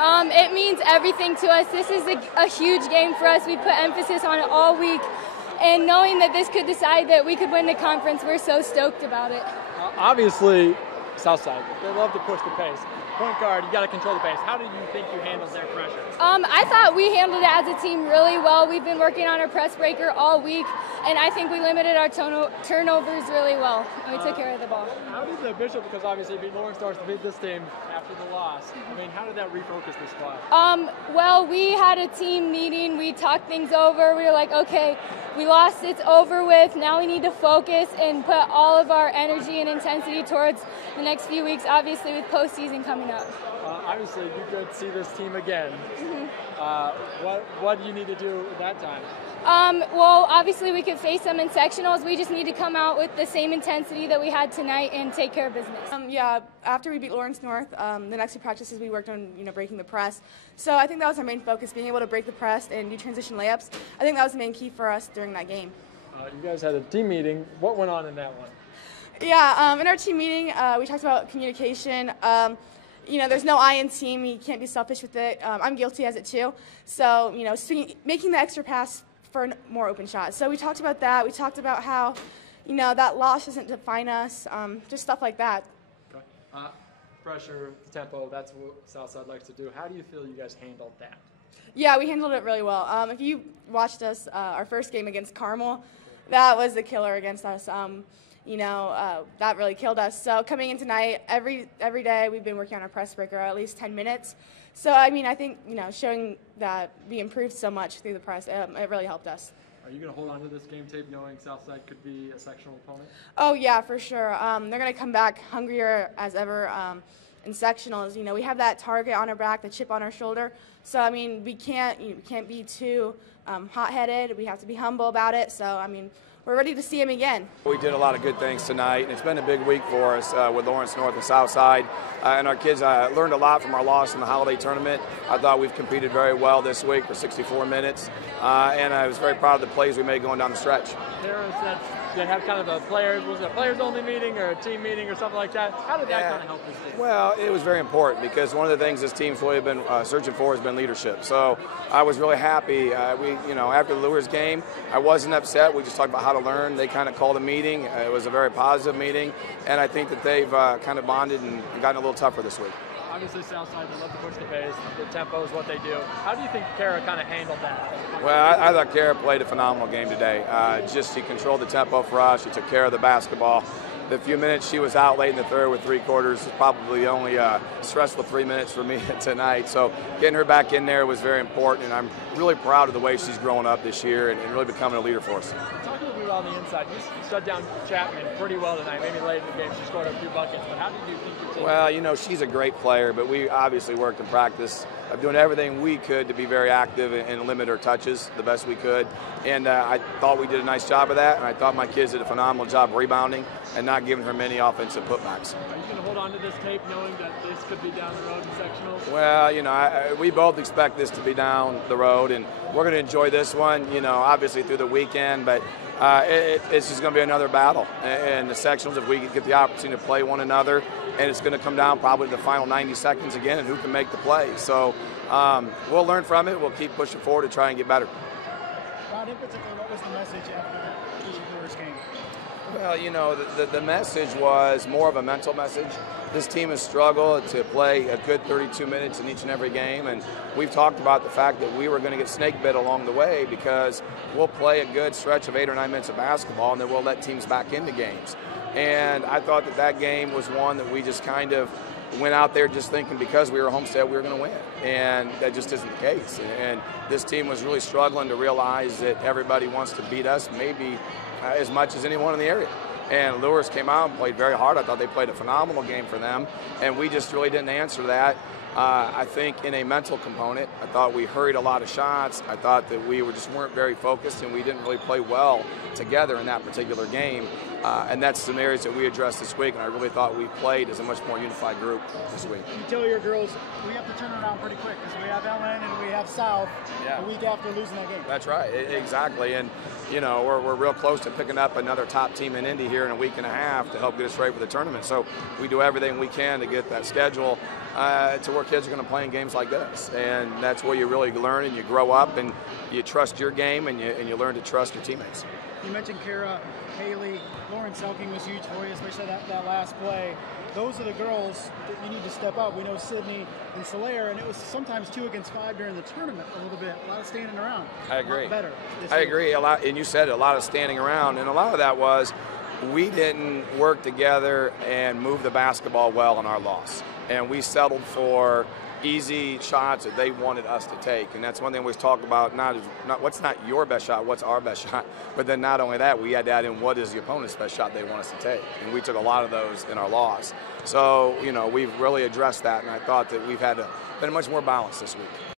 It means everything to us. This is a huge game for us. We put emphasis on it all week, and knowing that this could decide that we could win the conference, we're so stoked about it. Obviously, Southside, they love to push the pace. Point guard, you got to control the pace. How did you think you handled their pressure? I thought we handled it as a team really well. We've been working on our press breaker all week, and I think we limited our turnovers really well, and we took care of the ball. How did the Bishop, because obviously beat Lawrence Stars to beat this team after the loss, I mean, how did that refocus the squad? Well, we had a team meeting. We talked things over. We were like, okay, we lost, it's over with. Now we need to focus and put all of our energy and intensity towards the next few weeks, obviously with postseason coming up. Obviously, you could see this team again. What do you need to do at that time? Well, obviously we could face them in sectionals. We just need to come out with the same intensity that we had tonight and take care of business. Yeah, after we beat Lawrence North, the next few practices we worked on, breaking the press. So I think that was our main focus, being able to break the press and do transition layups. I think that was the main key for us during that game. You guys had a team meeting. What went on in that one? Yeah, in our team meeting, we talked about communication. There's no I in team. You can't be selfish with it. I'm guilty as it too. So, making the extra pass for more open shots. So we talked about that. We talked about how, that loss doesn't define us. Just stuff like that. Okay. Pressure, tempo, that's what Southside likes to do. How do you feel you guys handled that? Yeah, we handled it really well. If you watched us, our first game against Carmel, that was the killer against us. That really killed us. So coming in tonight, every day we've been working on our press breaker at least 10 minutes. So, I think, showing that we improved so much through the press, it really helped us. Are you going to hold on to this game tape knowing Southside could be a sectional opponent? Oh, yeah, for sure. They're going to come back hungrier as ever in sectionals. We have that target on our back, the chip on our shoulder. So, we can't be too hot-headed. We have to be humble about it. So, we're ready to see him again. We did a lot of good things tonight, and it's been a big week for us with Lawrence North and Southside. And our kids learned a lot from our loss in the holiday tournament. I thought we've competed very well this week for 64 minutes, and I was very proud of the plays we made going down the stretch. Kara said they have kind of a players-only meeting or a team meeting or something like that. How did that kind of help this team? Well, it was very important because one of the things this team's really been searching for has been leadership. So I was really happy. After the Lures game, I wasn't upset. We just talked about how to learn. They kind of called a meeting. It was a very positive meeting, and I think that they've kind of bonded and gotten a little tougher this week. Obviously, Southside, they love to push the pace. The tempo is what they do. How do you think Kara kind of handled that? Well, I thought Kara played a phenomenal game today. She controlled the tempo for us. She took care of the basketball. The few minutes she was out late in the third with 3 quarters was probably the only stressful 3 minutes for me tonight. So getting her back in there was very important, and I'm really proud of the way she's grown up this year and really becoming a leader for us. Talk a little bit about on the inside. You shut down Chapman pretty well tonight. Maybe late in the game she scored a few buckets, but how did you think your team? Well, she's a great player, but we obviously worked in practice of doing everything we could to be very active and limit her touches the best we could. And I thought we did a nice job of that, and I thought my kids did a phenomenal job rebounding and not giving her many offensive putbacks. Are you going to hold on to this tape knowing that this could be down the road in sectionals? Well, we both expect this to be down the road, and we're going to enjoy this one, obviously through the weekend, but it's just going to be another battle in the sectionals if we get the opportunity to play one another, and it's going to come down probably to the final 90 seconds again and who can make the play. So we'll learn from it. We'll keep pushing forward to try and get better. Rod, in particular, what was the message after the first game? Well, the message was more of a mental message. This team has struggled to play a good 32 minutes in each and every game, and we've talked about the fact that we were going to get snake bit along the way because we'll play a good stretch of 8 or 9 minutes of basketball, and then we'll let teams back into games. And I thought that game was one that we just kind of went out there just thinking because we were Homestead we were going to win, and that just isn't the case. And this team was really struggling to realize that everybody wants to beat us, maybe as much as anyone in the area. And Lures came out and played very hard. I thought they played a phenomenal game for them, and we just really didn't answer that. I think in a mental component, I thought we hurried a lot of shots. I thought that we just weren't very focused, and we didn't really play well together in that particular game. And that's some areas that we addressed this week, and I really thought we played as a much more unified group this week. You tell your girls we have to turn around pretty quick because we have Ellen and we have South a week after losing that game. That's right, exactly. And, you know, we're real close to picking up another top team in Indy here in a week and a half to help get us ready for the tournament. So we do everything we can to get that schedule to where kids are going to play in games like this. And that's where you really learn and you grow up and you trust your game and you learn to trust your teammates. You mentioned Kara, Haley, Lauren Selking was huge for you, especially that last play. Those are the girls that you need to step up. We know Sydney and Solaire, and it was sometimes 2 against 5 during the tournament a little bit. A lot of standing around. I agree. Better. I agree a lot, and you said a lot of standing around, and a lot of that was we didn't work together and move the basketball well in our loss, and we settled for easy shots that they wanted us to take. And that's one thing we always talk about, not what's not your best shot, what's our best shot. But then not only that, we had to add in what is the opponent's best shot they want us to take. And we took a lot of those in our loss. So, you know, we've really addressed that, and I thought that we've had been much more balanced this week.